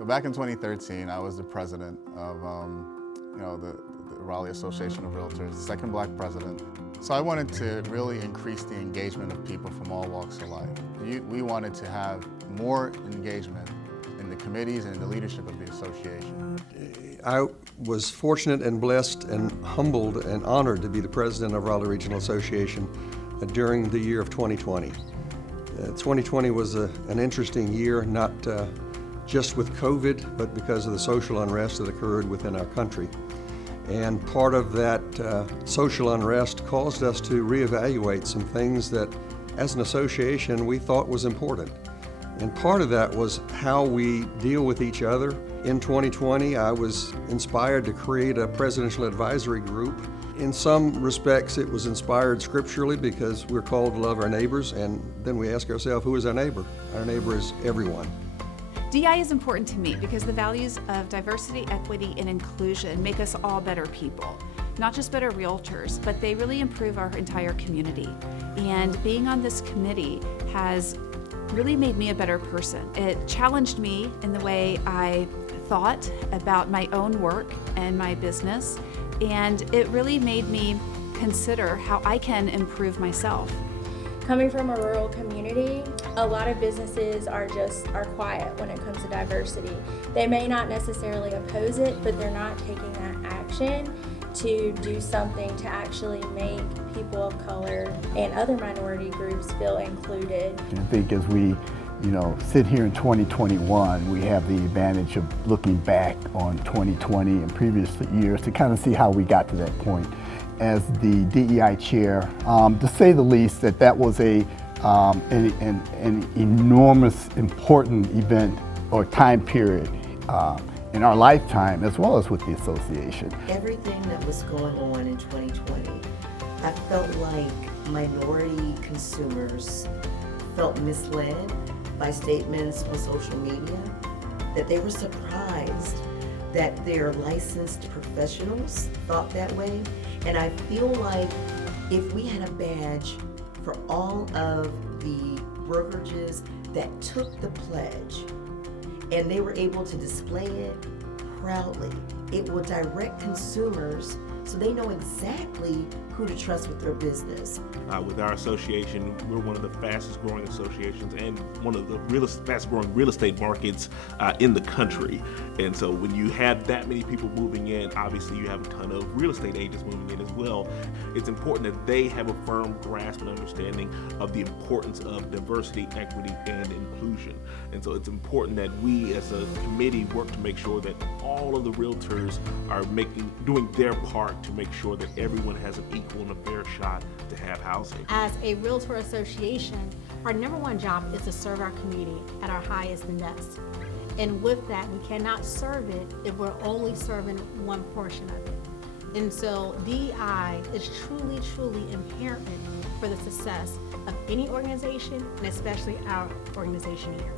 So back in 2013, I was the president of the Raleigh Association of Realtors, the second black president. So I wanted to really increase the engagement of people from all walks of life. We wanted to have more engagement in the committees and in the leadership of the association. I was fortunate and blessed and humbled and honored to be the president of Raleigh Regional Association during the year of 2020. 2020 was an interesting year, not just with COVID, but because of the social unrest that occurred within our country. And part of that social unrest caused us to reevaluate some things that, as an association, we thought was important. And part of that was how we deal with each other. In 2020, I was inspired to create a presidential advisory group. In some respects, it was inspired scripturally because we're called to love our neighbors, and then we ask ourselves, who is our neighbor? Our neighbor is everyone. DEI is important to me because the values of diversity, equity, and inclusion make us all better people. Not just better realtors, but they really improve our entire community. And being on this committee has really made me a better person. It challenged me in the way I thought about my own work and my business, and it really made me consider how I can improve myself. Coming from a rural community, a lot of businesses are quiet when it comes to diversity. They may not necessarily oppose it, but they're not taking that action to do something to actually make people of color and other minority groups feel included. I think as we sit here in 2021, we have the advantage of looking back on 2020 and previous years to kind of see how we got to that point. As the DEI chair, to say the least, that was an enormous, important event or time period in our lifetime, as well as with the association. Everything that was going on in 2020, I felt like minority consumers felt misled by statements on social media, that they were surprised that their licensed professionals thought that way. And I feel like if we had a badge for all of the brokerages that took the pledge and they were able to display it proudly, it will direct consumers so they know exactly who to trust with their business. With our association, we're one of the fastest growing associations and one of the fastest growing real estate markets in the country. And so when you have that many people moving in, obviously you have a ton of real estate agents moving in as well. It's important that they have a firm grasp and understanding of the importance of diversity, equity, and inclusion. And so it's important that we as a committee work to make sure that all of the realtors are doing their part to make sure that everyone has an equal and a fair shot to have housing. As a realtor association, our number one job is to serve our community at our highest and best. And with that, we cannot serve it if we're only serving one portion of it. And so DEI is truly, truly imperative for the success of any organization, and especially our organization here.